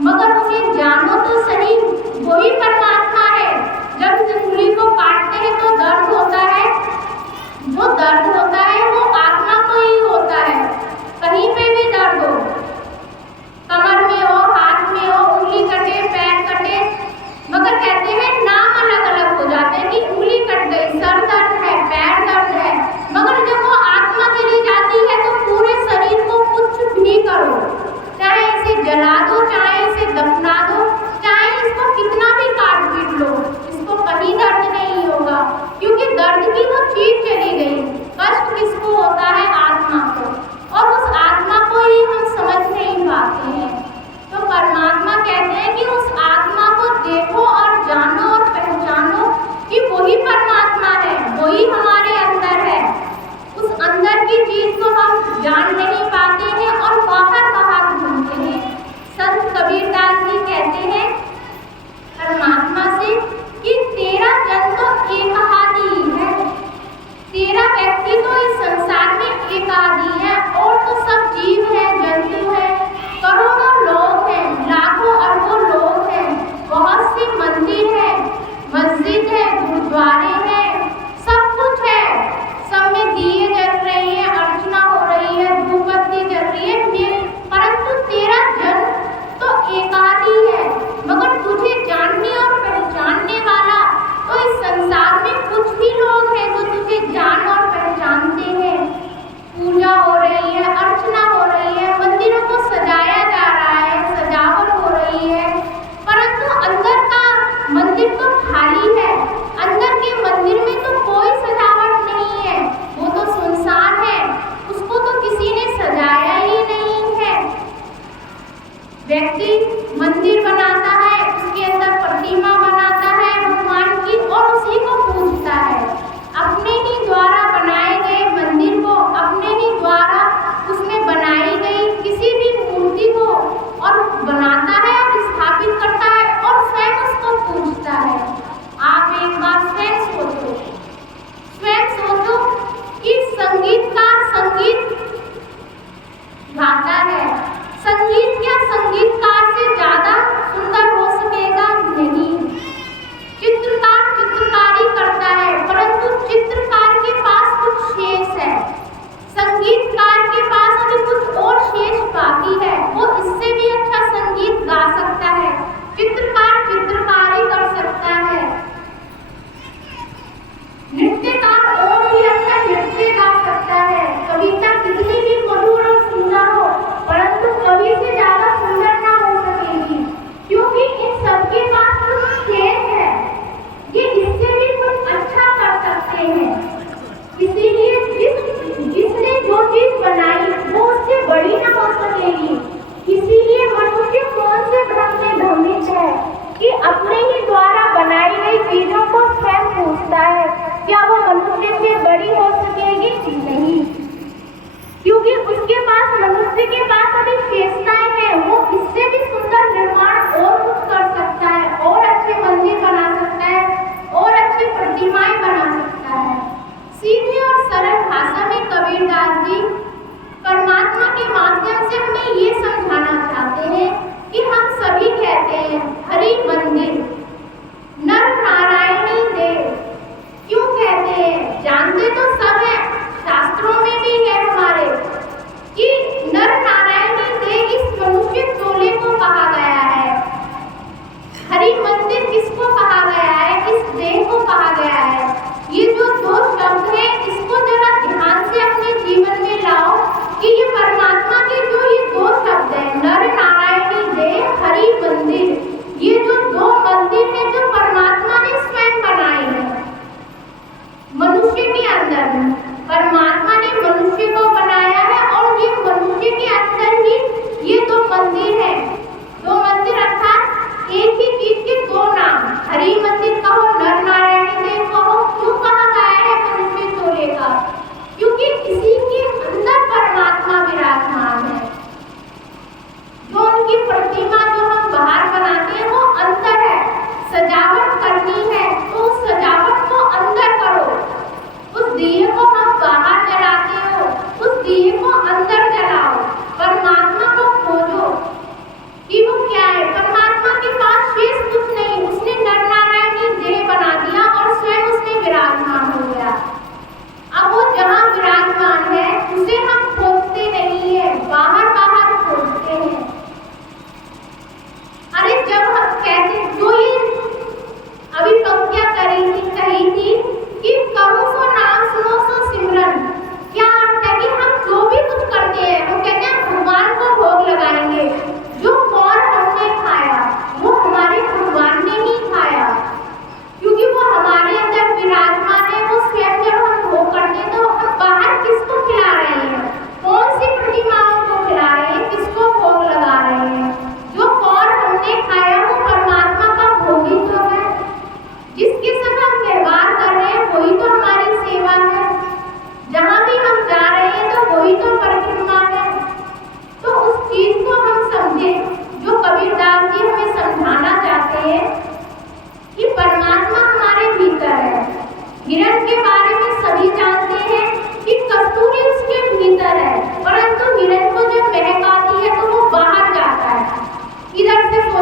मगर उन्हें जानो तो सही, वही परमात्मा है। जब इस उंगली को काटते हैं तो दर्द होता है, जो दर्द होता है वो आत्मा को ही होता है। कहीं पे भी दर्द हो, कमर में हो, हाथ में हो, उंगली कटे, पैर कटे, मगर कहते हैं नाम अलग अलग हो जाते हैं कि उंगली कट गई, सर दर्द है, पैर दर्द है, मगर जब वो आत्मा चली जाती है तो पूरे शरीर को कुछ भी करो, चाहे इसे जला दो, चाहे इसे दफना दो, चाहे इसको कितना भी काट पीट लो, इसको कहीं दर्द नहीं होगा, क्योंकि दर्द की वो चीज चली गई। कष्ट किसको होता है? आत्मा को, और उस आत्मा को ही हम समझ नहीं पाते हैं। तो परमात्मा कहते हैं कि उस आत्मा को देखो और जानो और पहचानो कि वही परमात्मा है, वही हमारे अंदर है। उस अंदर की चीज को हम जान नहीं पाते हैं और बाहर बाहर ढूंढते हैं। संत कबीरदास जी कहते हैं परमात्मा से कि तेरा जन तो एक आदि है, तेरा व्यक्ति तो इस संसार में एक आदि है, और तो सब जीव है, जंतु है, करोड़ों लोग हैं, लाखों अरबों लोग हैं, बहुत से मंदिर है, मस्जिद है, गुरुद्वारे हैं, सब कुछ है, सब में दिए जल रहे हैं, अर्चना हो रही है, धूप बत्ती जल रही है, परंतु तेरा जन तो एक आदि है। मगर तुझे जानने और पहचानने वाला तो इस संसार में कुछ ही लोग हैं जो तुझे जान और पहचानते हैं। पूजा हो रही है, अर्चना हो रही है, मंदिरों को सजाया जा रहा है, सजावट हो रही है, परंतु अंदर का मंदिर तो खाली है, अंदर के मंदिर में तो कोई सजावट नहीं है, वो तो सुनसान है, उसको तो किसी ने सजाया ही नहीं है। व्यक्ति मंदिर बनाता है, उसके अंदर प्रतिमा बनाता है भगवान की और उसी को पूजता है। अपने ही द्वारा बनाए गए मंदिर को, अपने ही द्वारा उसमें बनाई गई किसी भी मूर्ति को और बनाता है और स्थापित करता है और स्वयं उसको पूजता है। आप एक बार स्वयं सोचो कि संगीतकार संगीत गाता है, संगीत क्या संगीतकार से ज्यादा सुंदर हो सकेगा? नहीं।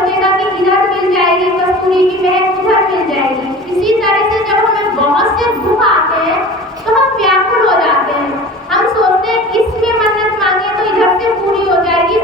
सोचेगा कि इधर मिल जाएगी कस्तूरी की महक, उधर मिल जाएगी। इसी तरह से जब हमें बहुत से दुख आते हैं तो हम व्याकुल हो जाते हैं। हम सोचते हैं इसमें मन्नत मांगे तो इधर से पूरी हो जाएगी,